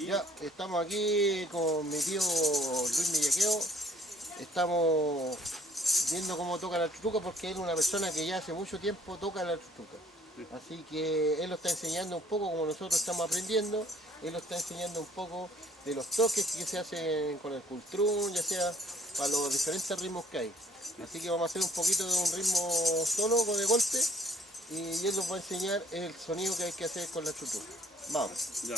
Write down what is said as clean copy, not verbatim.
aquí? Ya, estamos aquí con mi tío Luis Millaqueo. Estamos viendo cómo toca la chuchuca porque él es una persona que ya hace mucho tiempo toca la chuchuca. Así que él lo está enseñando un poco como nosotros estamos aprendiendo. Él lo está enseñando un poco de los toques que se hacen con el cultrún, ya sea para los diferentes ritmos que hay. Así que vamos a hacer un poquito de un ritmo solo de golpe y él nos va a enseñar el sonido que hay que hacer con la chuchuca. Vamos. Ya.